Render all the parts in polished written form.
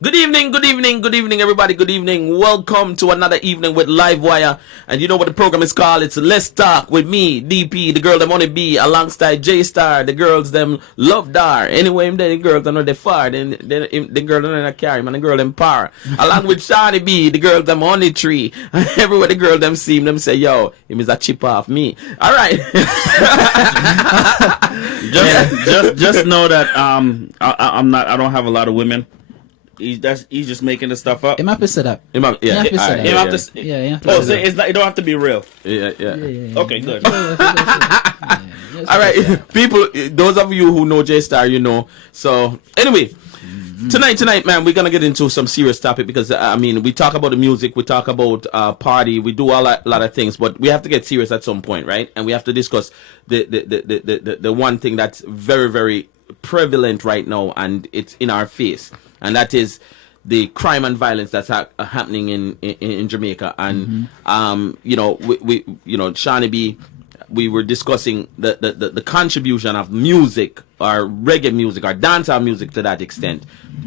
Good evening, everybody. Good evening. Welcome to another evening with Livewya. And you know what the program is called? It's Let's Talk with me, DP, the girl them only be, alongside J Star, the girls them love Dar. Anyway, the girls them know they far, then the girl them not carry, man, the girl them power. Along with Shani B, the girls them honey tree. And everywhere the girl them see him, them say, yo, him is a chip off me. All right. just know that I don't have a lot of women. He's just making the stuff up. It might be set up. You have to set up. Oh, so it don't have to be real. Yeah. Okay, good. All right, people, those of you who know J Star, you know. So anyway, tonight, man, we're gonna get into some serious topic because we talk about the music, we talk about party, we do a lot of things, but we have to get serious at some point, right? And we have to discuss the one thing that's very, very prevalent right now, and it's in our face. And that is the crime and violence that's happening in Jamaica. And Shani B, we were discussing the contribution of music, or reggae music, or dancehall music to that extent,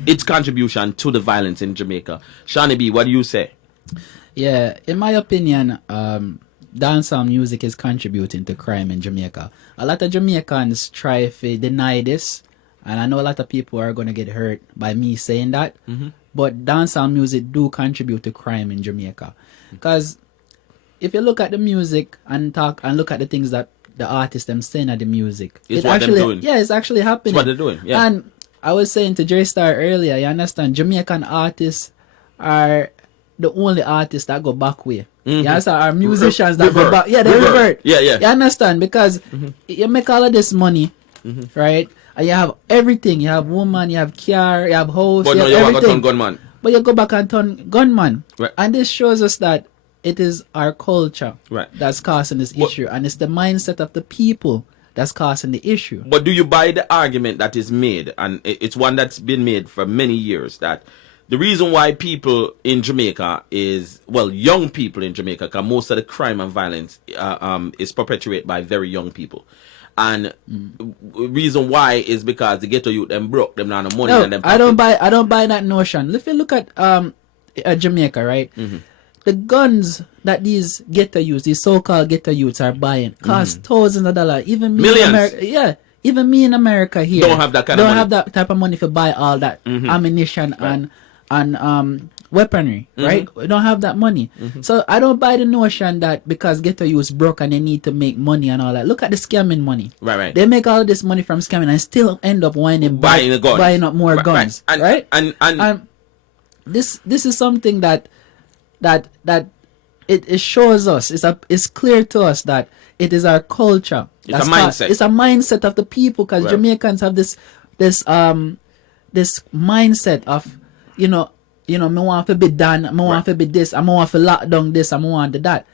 its contribution to the violence in Jamaica. Shani B, what do you say? Yeah, in my opinion, dancehall music is contributing to crime in Jamaica. A lot of Jamaicans try to deny this. And I know a lot of people are going to get hurt by me saying that. Mm-hmm. But dancehall music do contribute to crime in Jamaica. Because if you look at the music and look at the things that the artists them saying at the music, it's what they're doing. Yeah, it's actually happening. It's what they're doing, yeah. And I was saying to J Star earlier, you understand, Jamaican artists are the only artists that go back way. Mm-hmm. You understand? Our musicians that go back. Yeah, they revert. Yeah. You understand? Because you make all of this money, right? And you have everything. You have woman, you have car, you have house, but you have you everything. want to turn gunman. But you go back and turn gunman. Right. And this shows us that it is our culture right. that's causing this issue. And it's the mindset of the people that's causing the issue. But do you buy the argument that is made, and it's one that's been made for many years, that the reason why people in Jamaica young people in Jamaica, because most of the crime and violence is perpetuated by very young people. And reason why is because the ghetto youth them broke, them not the money. No, and them I don't buy that notion. If you look at Jamaica, right? Mm-hmm. The guns that these ghetto youths, these so-called ghetto youths are buying, cost thousands of dollars. Even me millions. In America, even me in America here don't have that kind of money. Don't have that type of money to buy all that ammunition and weaponry, right? We don't have that money. So I don't buy the notion that because ghetto youths broke and they need to make money and all that. Look at the scamming money. Right. They make all this money from scamming and still end up buying up more guns. Right? And this is something that it shows us. It's clear to us that it is our culture. It's a mindset. It's a mindset of the people, because Jamaicans have this mindset of me want to be done, me want to be this, I want to lock down this, I want to that.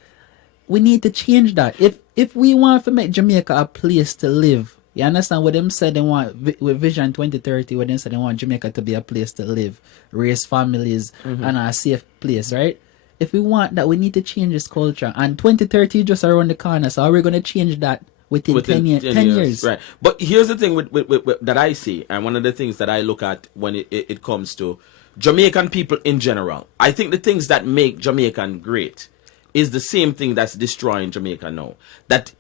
We need to change that. If we want to make Jamaica a place to live, you understand what them said they want with Vision 2030, what them said they want Jamaica to be a place to live, raise families, and a safe place, right? If we want that, we need to change this culture. And 2030 just around the corner, so how are we going to change that within 10 years? Right. But here's the thing with that I see, and one of the things that I look at when it comes to Jamaican people in general. I think the things that make Jamaican great is the same thing that's destroying Jamaica now. That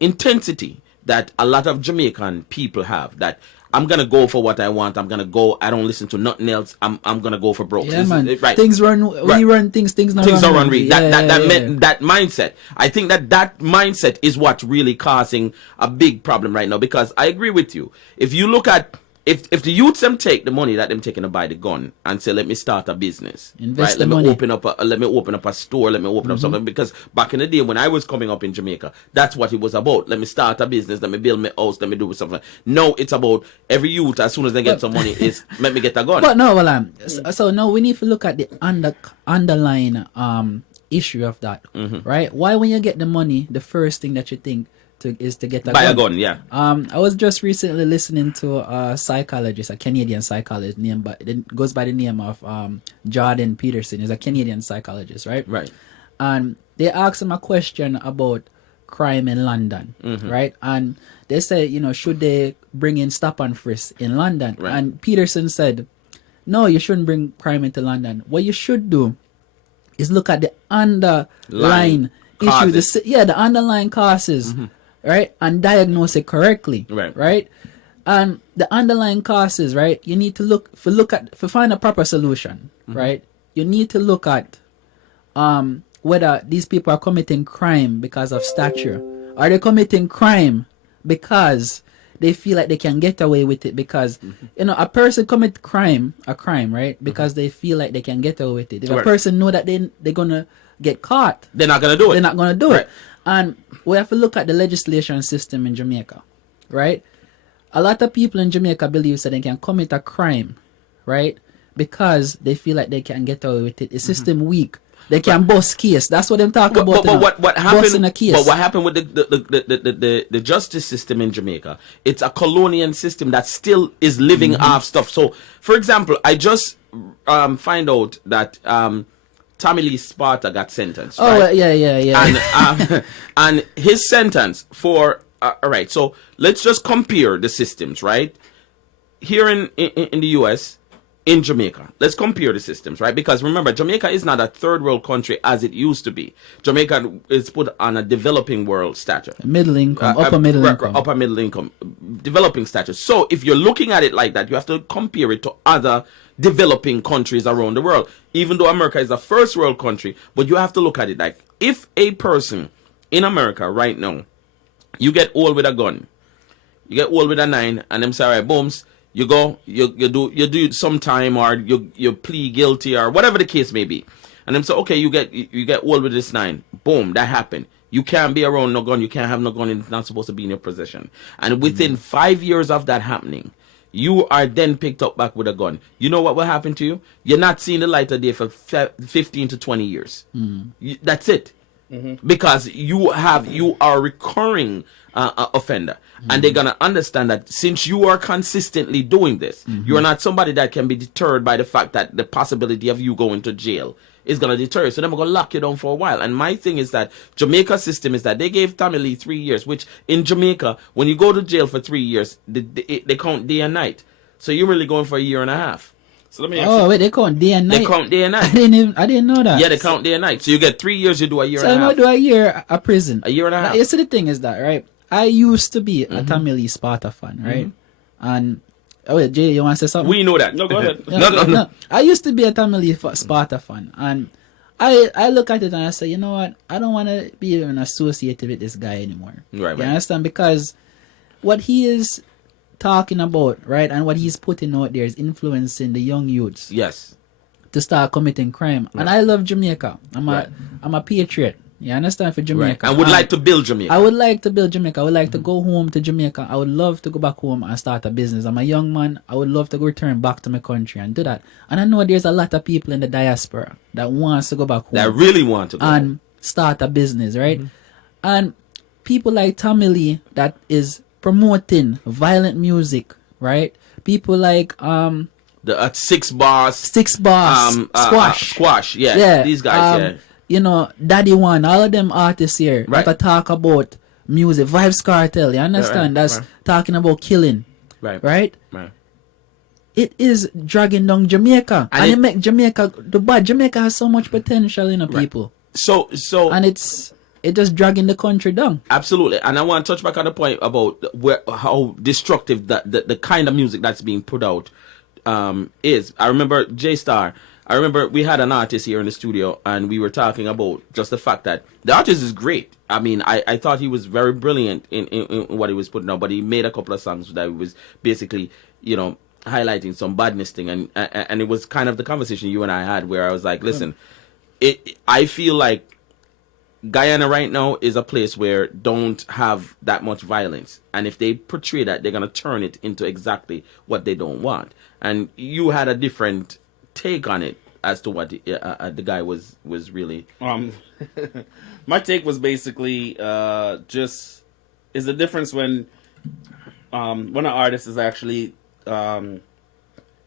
intensity that a lot of Jamaican people have, that I'm gonna go for what I want, I don't listen to nothing else, I'm gonna go for broke. Yeah, man. Right. Things run we run things don't run. That mindset. I think that mindset is what really causing a big problem right now, because I agree with you. If you look at If the youths them take the money that them taking to buy the gun and say, let me start a business, invest right? Let me open up a store, let me open up something. Because back in the day when I was coming up in Jamaica, that's what it was about. Let me start a business, let me build my house, let me do something. No, it's about every youth, as soon as they get some money, is let me get a gun. But no, so no, we need to look at the underlying issue of that, right? Why, when you get the money, the first thing that you think is to get a gun. Yeah. I was just recently listening to a psychologist, a Canadian psychologist it goes by the name of Jordan Peterson. He's a Canadian psychologist, right? Right. And they asked him a question about crime in London, right? And they said, should they bring in stop and frisk in London? Right. And Peterson said, no, you shouldn't bring crime into London. What you should do is look at the underlying issue, the underlying causes, right, and diagnose it correctly, right. And the underlying causes, right, you need to find a proper solution, right. You need to look at whether these people are committing crime because of stature. Are they committing crime because they feel like they can get away with it? Because a person commit a crime, right? Because they feel like they can get away with it. If a person know that they're gonna get caught, they're not gonna do it. They're not gonna do it. And we have to look at the legislation system in Jamaica, right? A lot of people in Jamaica believe that they can commit a crime, right? Because they feel like they can get away with it. The system weak. They can bust case. That's what I'm talking about. But what happened? Busting a case. But what happened with the justice system in Jamaica? It's a colonial system that still is living off stuff. So, for example, I just find out that Tommy Lee Sparta got sentenced. Oh, right? yeah. And his sentence for all right. So let's just compare the systems, right? Here in the U.S. in Jamaica. Let's compare the systems, right? Because remember, Jamaica is not a third world country as it used to be. Jamaica is put on a developing world stature. Middle income, upper middle income. Upper middle income, developing status. So if you're looking at it like that, you have to compare it to other developing countries around the world. Even though America is a first world country, but you have to look at it like, if a person in America right now, you get old with a gun, you get old with a 9, and them say, all right, booms, you go, you do some time, or you plead guilty, or whatever the case may be. And them say, okay, you get old with this 9. Boom, that happened. You can't be around no gun. You can't have no gun. It's not supposed to be in your possession. And within 5 years of that happening, you are then picked up back with a gun. You know what will happen to you? You're not seeing the light of day for 15 to 20 years. That's it. Because you are a recurring offender. And they're going to understand that since you are consistently doing this, you're not somebody that can be deterred by the fact that the possibility of you going to jail is going to deter you. So they're going to lock you down for a while. And my thing is that Jamaica's system is that they gave Tommy Lee 3 years, which in Jamaica, when you go to jail for 3 years, they count day and night. So you're really going for a year and a half. So let me ask you. Wait, they count day and night? They count day and night. I didn't know that. Yeah, they count day and night. So you get 3 years, you do a year and a half. So I'm going to do a year of prison. A year and a half. You see, the thing is that, right? I used to be a Tommy Lee Sparta fan, right? And wait, Jay, you want to say something? We know that. No, go ahead. No. I used to be a Tommy Lee Sparta fan, and I look at it and I say, you know what? I don't want to be even associated with this guy anymore. Right. You understand? Because what he is talking about, right, and what he's putting out there is influencing the young youths. Yes. To start committing crime. Right. And I love Jamaica. I'm a patriot. You understand? For Jamaica. Right. I would like to build Jamaica. I would like to build Jamaica. I would like to go home to Jamaica. I would love to go back home and start a business. I'm a young man. I would love to return back to my country and do that. And I know there's a lot of people in the diaspora that wants to go back home. That really want to go and home. Start a business, right? And people like Tommy Lee that is promoting violent music, right? People like the Six Bars, Squash, yeah, these guys, you know, Daddy One, all of them artists here that talk about music, Vibes Cartel, you understand? That's talking about killing, right? It is dragging down Jamaica, and it make Jamaica the bad. Jamaica has so much potential in people. So, and it's just dragging the country down. Absolutely, and I want to touch back on the point about how destructive the kind of music that's being put out is. I remember J-Star. I remember we had an artist here in the studio, and we were talking about just the fact that the artist is great. I mean, I thought he was very brilliant in what he was putting out, but he made a couple of songs that was basically, you know, highlighting some badness thing, and it was kind of the conversation you and I had where I was like, listen, I feel like Guyana right now is a place where don't have that much violence, and if they portray that, they're gonna turn it into exactly what they don't want. And you had a different take on it as to what the guy was really. My take was basically just is the difference when an artist is actually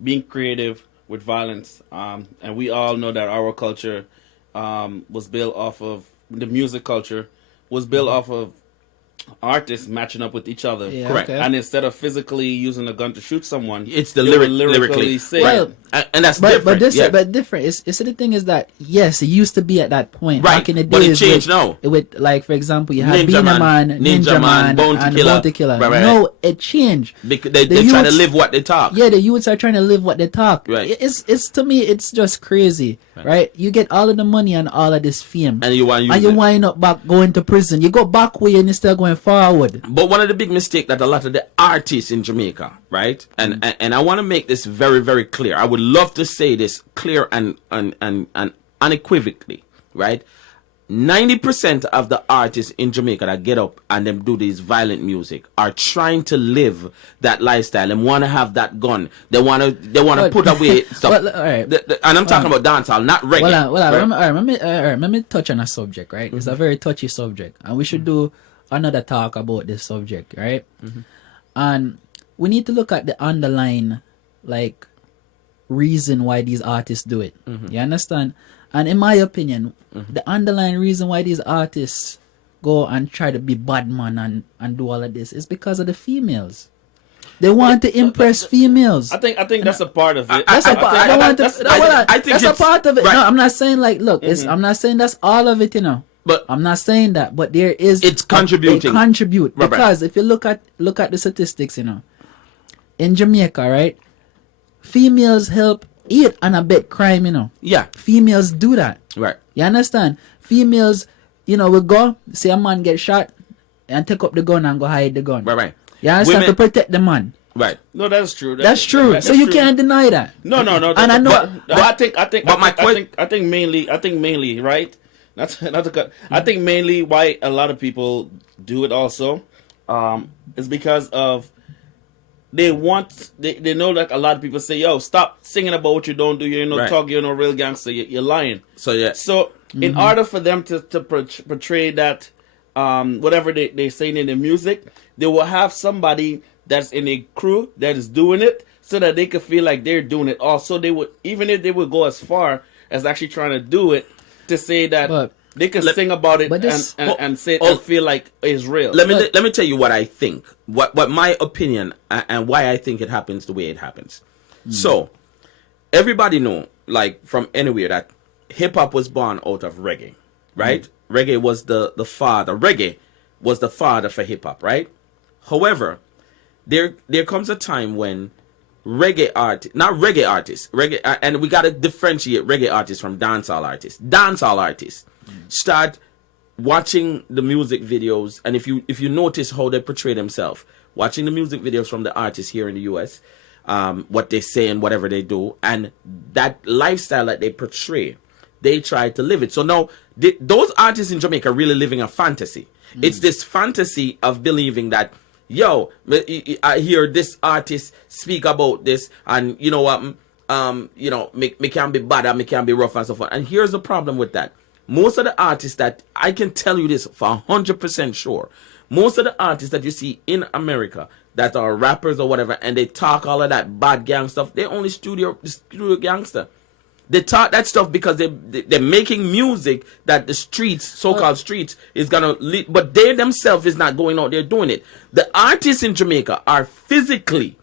being creative with violence, and we all know that our culture was built off of the music culture was built off of artists matching up with each other. Yeah, correct. Okay. And instead of physically using a gun to shoot someone, it's the lyrically say. Well, And that's but different. but different. It's the thing is that yes, it used to be at that point Right, back in the but it days. changed now. With like for example, you had Ninja Beenie Man, Man, Ninja Man, Bounty and Killer. Bounty Killer. Right. No, it changed. Because they The try to youths- live what they talk. Yeah, the youths are trying to live what they talk. Right. It's to me, it's just crazy, right? You get all of the money and all of this fame, And you want to use and you it. wind up back going to prison. You go back way and you're still going forward. But one of the big mistakes that a lot of the artists in Jamaica, right? And I want to make this very, very clear. I would love to say this clear and unequivocally, right? 90% of the artists in Jamaica that get up and them do this violent music are trying to live that lifestyle and want to have that gun. They want to put away stuff. Well, all right. And I'm talking about dancehall, not reggae. Let me touch on a subject, right? It's a very touchy subject, and we should do another talk about this subject, right? And we need to look at the underlying, like, reason why these artists do it. You understand? And in my opinion, the underlying reason why these artists go and try to be bad man and do all of this is because of the females. They want to impress females. I think that's a part of it. That's a part. I think That's a it's- part of it. right. No, I'm not saying like, look, I'm not saying that's all of it, you know. But I'm not saying that, but there is It's contributing. It contribute Right. because if you look at the statistics, you know, in Jamaica, right, females help aid and abet crime, you know. yeah, Females do that. right. You understand? Females, you know, will go see a man get shot and take up the gun and go hide the gun. Right. You understand? Women- To protect the man. Right. No, that's true. That's true. So you can't deny that. No. And I know. I think mainly, right? Not to cut. I think mainly why a lot of people do it also, is because of they know, like a lot of people say, yo, stop singing about what you don't do. You're no Right. talk. You're no real gangster. You're lying. So yeah. So in order for them to portray that, whatever they're saying in the music, they will have somebody that's in a crew that is doing it, so that they could feel like they're doing it. Also, they would, even if they would go as far as actually trying to do it, to say that But- they can sing about it but this- and say and feel like it's real. Let me tell you what I think. What my opinion and why I think it happens the way it happens. So everybody know, like from anywhere, that hip hop was born out of reggae, right? Reggae was the father. Reggae was the father for hip hop, right? However, there comes a time when reggae artists, and we gotta differentiate reggae artists from dancehall artists. Dancehall artists start watching the music videos, and if you notice how they portray themselves, watching the music videos from the artists here in the US, what they say and whatever they do, and that lifestyle that they portray, they try to live it. So now those artists in Jamaica are really living a fantasy. It's this fantasy of believing that, yo, I hear this artist speak about this, and you know what, me can be bad and me can be rough and so forth. And here's the problem with that. Most of the artists that, I can tell you this for 100% sure, most of the artists that you see in America that are rappers or whatever, and they talk all of that bad gang stuff, they only studio gangster. They talk that stuff because they're making music that the streets, so-called streets, is gonna lead, but they themselves is not going out there doing it. The artists in Jamaica are physically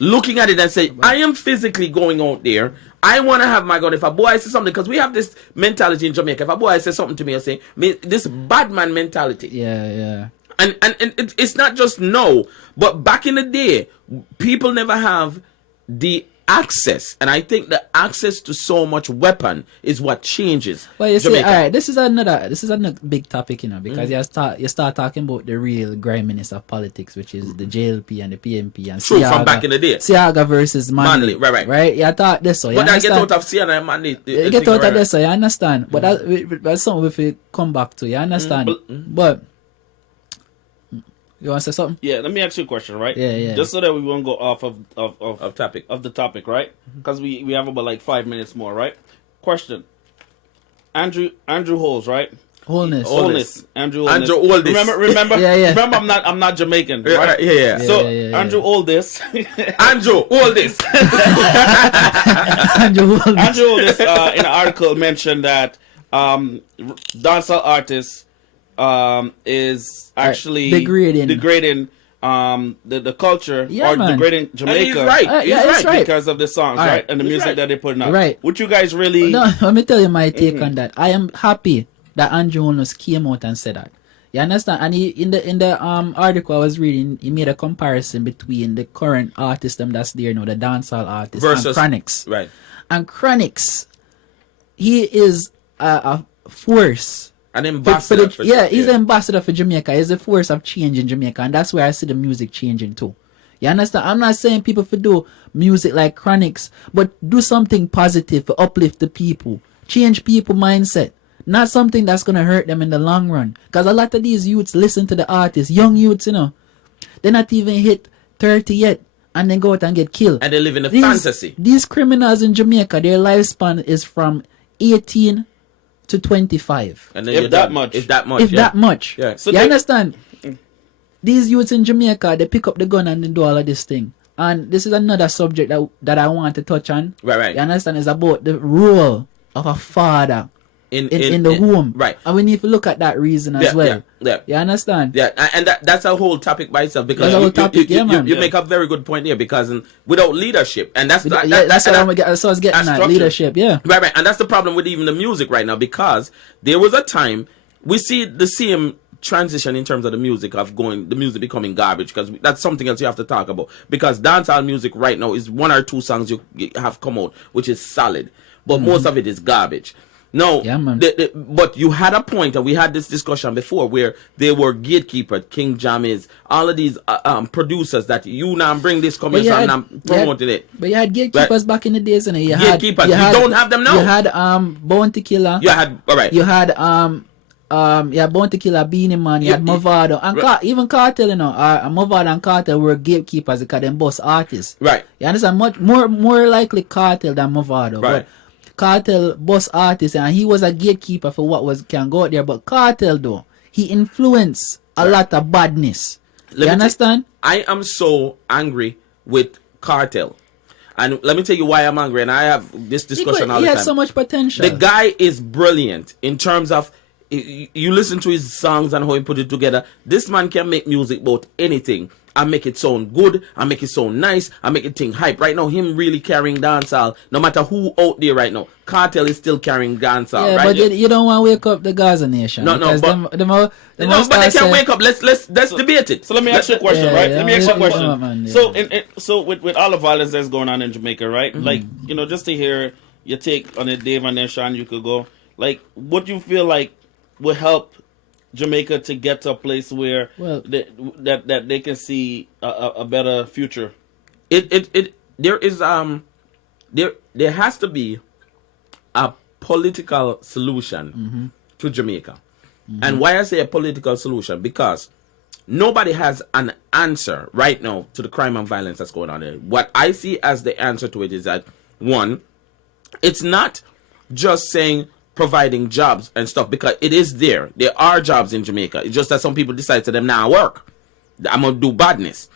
looking at it and say, I am physically going out there. I want to have my gun. If a boy says something, because we have this mentality in Jamaica. If a boy says something to me, I say, this bad man mentality. Yeah. And it's not just no, but back in the day, people never have the access, and I think the access to so much weapon is what changes. Well, you see, Jamaica. all right, this is another big topic, you know, because you start talking about the real griminess of politics, which is the JLP and the PNP and True, from back in the day. Siaga versus Manley. Right. You thought this, so you But I understand? get out of Sienna and Manley. You get out of this, so you understand. But that's something we come back to. You understand? But you want to say something? Yeah, let me ask you a question, right? Yeah. Just so that we won't go off of topic. of the topic, right? Because we have about like 5 minutes more, right? Question. Andrew Holes, right? Wholeness. Andrew Oldness. Andrew Oldest. Remember? Yeah. Remember, I'm not Jamaican, right? Yeah. So Yeah. Andrew Oldest. Andrew, all this. Andrew Wholeness. Andrew Oldest in an article mentioned that dancehall artists is actually Degrading the culture Yeah, or man. degrading Jamaica. And he's right. Yeah, He's it's right. Because of the songs, All right? right. And the He's music right. that they put out. Right. Would you guys really? No, let me tell you my take on that. I am happy that Andrew Holness came out and said that. You understand? And he in the article I was reading, he made a comparison between the current artist them that's there now, the dancehall artist, Versus and Chronix. Right. And Chronix, he is a force. An ambassador for He's an ambassador for Jamaica. He's a force of change in Jamaica, and that's where I see the music changing too. You understand? I'm not saying people for do music like Chronix, but do something positive to uplift the people, change people mindset. Not something that's gonna hurt them in the long run. Cause a lot of these youths listen to the artists, young youths, you know, they're not even hit 30 yet, and then go out and get killed. And they live in a fantasy. These criminals in Jamaica, their lifespan is from 18 to 25. And then If you're that done. much. If that much. If yeah. that much. Yeah. So You they- understand? These youths in Jamaica, they pick up the gun and they do all of this thing. And this is another subject that I want to touch on. Right. You understand? It's about the role of a father in the home. Right. And we need to look at that reason as well. Yeah. You understand? Yeah, and that's a whole topic by itself because That's a whole topic, yeah, man. you make a very good point here because without leadership, and that's That's that- what I was getting that's at. structure. Leadership, yeah. Right, and that's the problem with even the music right now because there was a time we see the same transition in terms of the music the music becoming garbage because that's something else you have to talk about because dancehall music right now is one or two songs you have come out which is solid, but most of it is garbage. No, Yeah, man. But you had a point, and we had this discussion before, where they were gatekeepers, King Jammys, all of these producers that you now bring this commercial and I'm promoting it. But you had gatekeepers back in the days, and you had Gatekeepers, you don't have them now. You had Bounty Killer. You had You had Bounty Killer, Beanie Man. You had Movado and even Cartel. You know, Movado and Cartel were gatekeepers because them boss artists. Right. You understand? Much more likely Cartel than Movado. Right. But Cartel boss artist, and he was a gatekeeper for what can go out there. But Cartel though, he influenced a lot of badness. You understand? I am so angry with Cartel. And let me tell you why I'm angry. And I have this discussion all the He time. had so much potential. The guy is brilliant in terms of you listen to his songs and how he put it together. This man can make music about anything and make it sound good and make it sound nice and make it think hype. Right now, him really carrying dancehall. No matter who out there right now, Cartel is still carrying dancehall. Yeah, right? but you don't want to wake up the Gaza nation. No, because but but they can't wake up. Let's debate it. So let me ask you a question, right? Let me ask you a question. Man, yeah. So, so with all the violence that's going on in Jamaica, right? Like, you know, just to hear your take on it, Dave, and then Sean, you could go. Like, what do you feel like would help Jamaica to get to a place where that they can see a better future? There has to be a political solution to Jamaica. And why I say a political solution? Because nobody has an answer right now to the crime and violence that's going on there. What I see as the answer to it is that, one, it's not just saying providing jobs and stuff, because it is there. There are jobs in Jamaica. It's just that some people decide to them, now work. I'm going to do badness.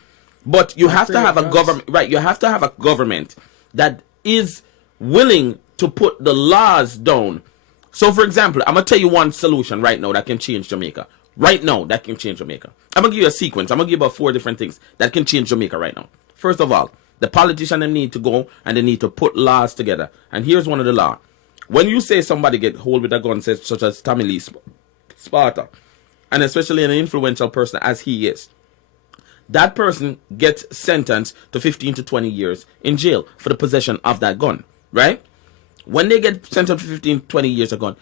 But you have to have a government, right? You have to have a government that is willing to put the laws down. So, for example, I'm going to tell you one solution right now that can change Jamaica. Right now, that can change Jamaica. I'm going to give you a sequence. I'm going to give you about 4 different things that can change Jamaica right now. First of all, the politicians need to go and they need to put laws together. And here's one of the laws. When you say somebody get hold with a gun, such as Tommy Lee Sparta, and especially an influential person as he is, that person gets sentenced to 15 to 20 years in jail for the possession of that gun, right? When they get sentenced to 15, 20 years of gun,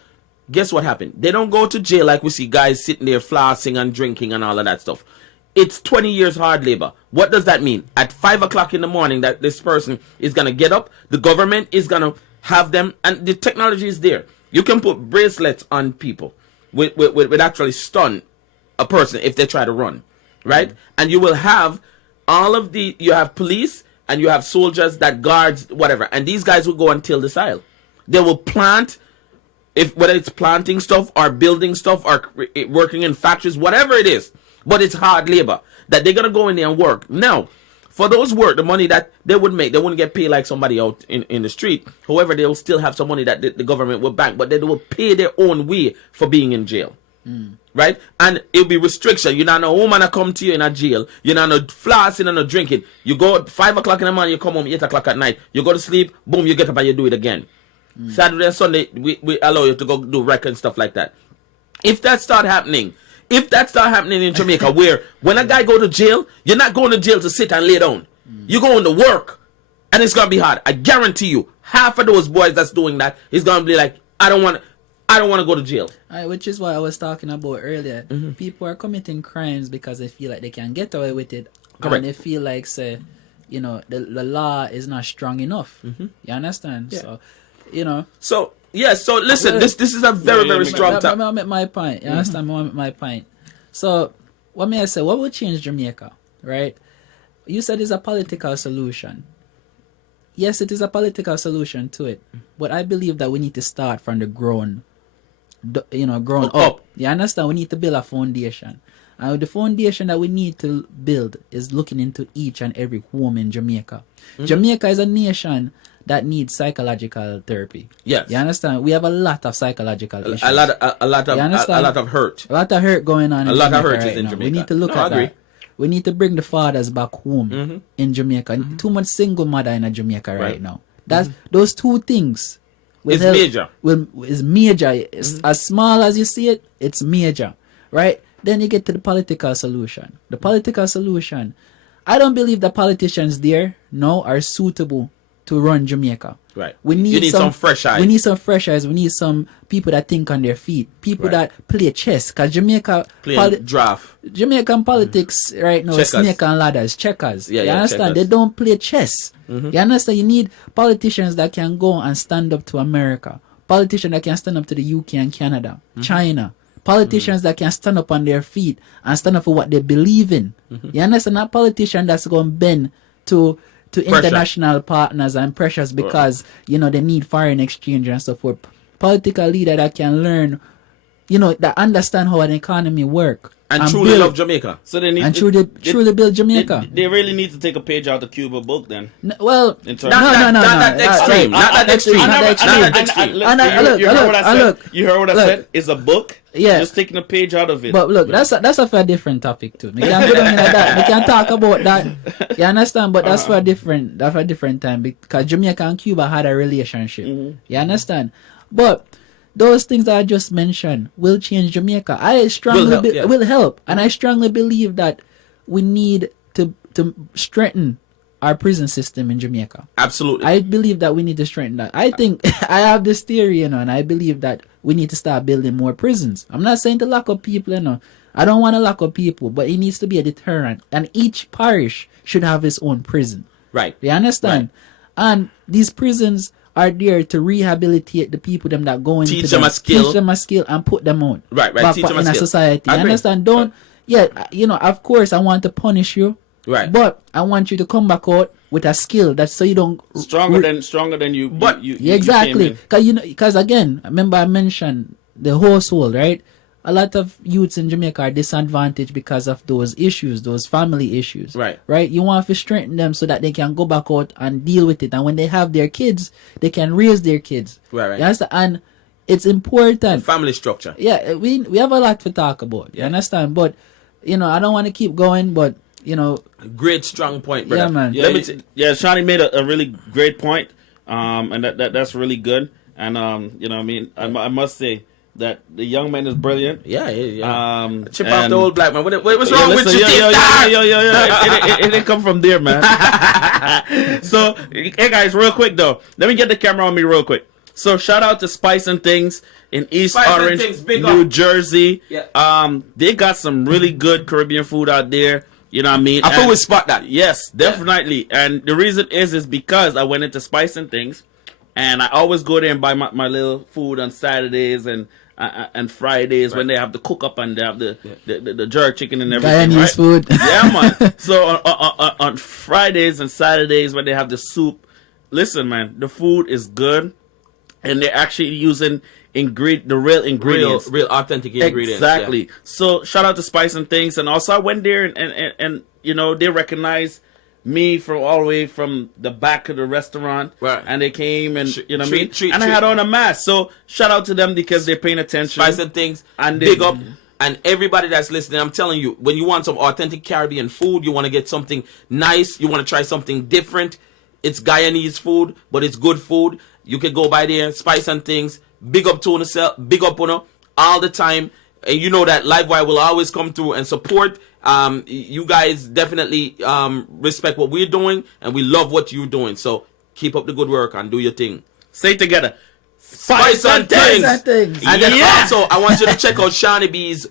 guess what happened? They don't go to jail like we see guys sitting there flossing and drinking and all of that stuff. It's 20 years hard labor. What does that mean? At 5 o'clock in the morning that this person is going to get up, the government is going to have them, and the technology is there. You can put bracelets on people with actually stun a person if they try to run, right? And you will have you have police and you have soldiers that guards whatever, and these guys will go and till the soil. They will plant, whether it's planting stuff or building stuff or working in factories, whatever it is, but it's hard labor that they're gonna go in there and work. Now, for those work, the money that they would make, they wouldn't get paid like somebody out in the street. However, they will still have some money that the government will bank, but they will pay their own way for being in jail. Right? And it'll be restriction. You know, no woman come to you in a jail. You know, no flossing and no drinking. You go at 5 o'clock in the morning, you come home 8 o'clock at night. You go to sleep, boom, you get up and you do it again. Saturday and Sunday, we allow you to go do rec and stuff like that. If that start happening in Jamaica, where when a guy go to jail, you're not going to jail to sit and lay down. You're going to work. And it's going to be hard. I guarantee you, half of those boys that's doing that is going to be like, I don't want to go to jail. Which is what I was talking about earlier. People are committing crimes because they feel like they can get away with it. Correct. And they feel like, say, you know, the law is not strong enough. You understand? Yeah. So, you know. So, yeah, so listen, this is a very, very strong topic. I'll make my point. You understand? I'll make my point. So, what may I say? What will change Jamaica, right? You said it's a political solution. Yes, it is a political solution to it. But I believe that we need to start from the ground, up. You understand? We need to build a foundation. And the foundation that we need to build is looking into each and every home in Jamaica. Jamaica is a nation that needs psychological therapy. Yes. You understand? We have a lot of psychological issues. A lot of hurt. A lot of hurt going on A in lot Jamaica of hurt right is in now. Jamaica. We need to look at that. We need to bring the fathers back home in Jamaica. Too much single mother in Jamaica right now. That's those two things. It's major. It's major. As small as you see it, it's major. Right? Then you get to the political solution. The political solution. I don't believe the politicians there now are suitable to run Jamaica. Right. We need you need some fresh eyes. We need some fresh eyes. We need some people that think on their feet. People that play chess. Because Jamaica... draft. Jamaican politics right now is snake and ladders. Checkers. You understand? Checkers. They don't play chess. You understand? You need politicians that can go and stand up to America. Politicians that can stand up to the UK and Canada. China. Politicians that can stand up on their feet and stand up for what they believe in. You understand? Not politician that's going to bend to international partners and pressures because, you know, they need foreign exchange and so forth. Political leader that can learn, you know, that understand how an economy works. And truly love Jamaica. So they need truly build Jamaica. They really need to take a page out of the Cuba book then. Not that extreme. You heard what I said? It's a book. Yeah. Just taking a page out of it. But look, that's a for a different topic too. We can go down like that. We can talk about that. You understand? But that's for a different time because Jamaica and Cuba had a relationship. You understand? But those things that I just mentioned will change Jamaica. I strongly will help, and I strongly believe that we need to strengthen our prison system in Jamaica. Absolutely. I believe that we need to strengthen that. I think I have this theory, you know, and I believe that we need to start building more prisons. I'm not saying to lock up people, you know. I don't want to lock up people, but it needs to be a deterrent, and each parish should have its own prison. Right. You understand? Right. And these prisons are there to rehabilitate the people them that go into teach them a skill and put them on back teach them in a society. You understand? You know, of course I want to punish you, right, but I want you to come back out with a skill that's so you don't stronger than you. But you exactly, because again, remember I mentioned the household, right? A lot of youths in Jamaica are disadvantaged because of those issues, those family issues. Right. Right? You want to strengthen them so that they can go back out and deal with it. And when they have their kids, they can raise their kids. Right. You understand? And it's important. Family structure. Yeah, we have a lot to talk about. You understand? But, you know, I don't want to keep going, but, you know. Great, strong point, brother. Yeah, man. Yeah, Shawnee made a really great point. And that's really good. And, you know what I mean? I must say that the young man is brilliant. Yeah. Chip off the old black man. What's wrong with you? It didn't come from there, man. So, hey guys, real quick though, let me get the camera on me real quick. So, shout out to Spice and Things in East Orange, New Jersey. Yeah. They got some really good Caribbean food out there. You know what I mean? I feel we spot that. Yes, definitely. Yeah. And the reason is because I went into Spice and Things, and I always go there and buy my little food on Saturdays and Fridays when they have the cook up and they have the jerk chicken and everything. Guyanese food. Yeah, man. So on Fridays and Saturdays when they have the soup, listen, man, the food is good, and they're actually using the real ingredients, real authentic ingredients. Exactly. Yeah. So shout out to Spice and Things, and also I went there and you know they recognize me from all the way from the back of the restaurant, Right. and they came and you know what I mean. treat- And I treat- had on a mask, so shout out to them because they're paying attention. Spice and things. And Big they- up. And everybody that's listening, I'm telling you, when you want some authentic Caribbean food, you want to get something nice, you want to try something different. It's Guyanese food, but it's good food. You can go by there, Spice and Things. Big up to yourself, big up on all the time. And you know that Livewya will always come through and support. You guys definitely respect what we're doing, and we love what you're doing. So keep up the good work and do your thing. Say it together. Spice and Things. and Things. And then Yeah. also, I want you to check out Shawnee B's.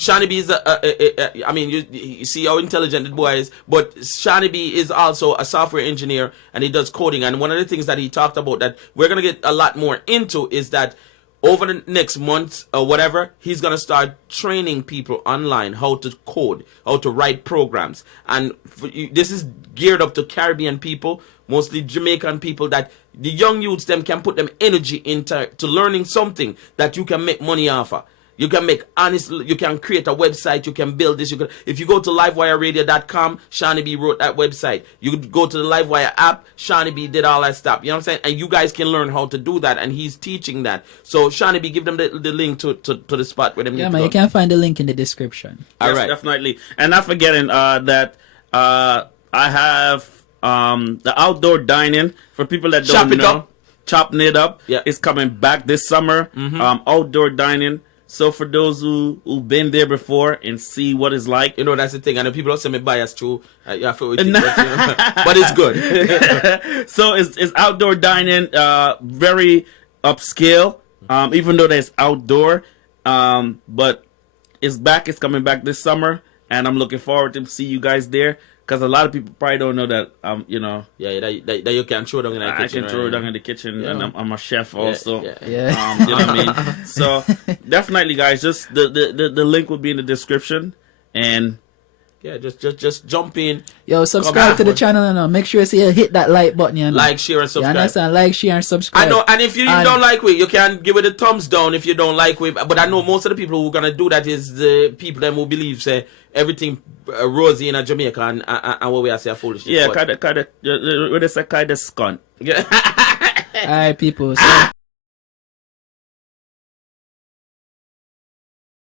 Shawnee B is, I mean, you see how intelligent the boy is, but Shawnee B is also a software engineer and he does coding. And one of the things that he talked about that we're going to get a lot more into is that over the next month or whatever, he's going to start training people online how to code, how to write programs. And this is geared up to Caribbean people, mostly Jamaican people, that the young youths them can put them energy into learning something that you can make money off of. You can make honest, you can create a website, you can build this. If you go to livewireradio.com, Shawnee B wrote that website. You go to the Livewya app, Shawnee B did all that stuff. You know what I'm saying? And you guys can learn how to do that, and he's teaching that. So Shawnee B, give them the link to the spot where them Yeah, need man, to you go. can find the link in the description. All Yes, right. definitely. And not forgetting that I have the outdoor dining for people that don't Chop it know. up. Chopping it up. Yeah. It's coming back this summer. Outdoor dining. So for those who've been there before and see what it's like, You know, that's the thing. I know people also may bias too. Yeah, but, you know, but it's good. so it's outdoor dining, very upscale, even though that's outdoor. But it's back. It's coming back this summer, and I'm looking forward to see you guys there. Because a lot of people probably don't know that you know, Yeah, that you can throw down in the I kitchen. can throw right? it down in the kitchen, Yeah. and I'm a chef also. Yeah. Yeah. You know what I mean? So definitely, guys, just the link will be in the description, and Yeah, just jump in, Yo, subscribe to the back. channel and make sure you hit that like button. You know? like, share, and You subscribe. understand? Like, share, and subscribe. I know, and if you And- don't like it, you can give it a thumbs down if you don't like it. But I know most of the people who are gonna do that is the people them who believe say everything rosy in Jamaica and what we are saying foolishness. yeah, But- kind of, what is a kind of scunt. Yeah. All right, people. So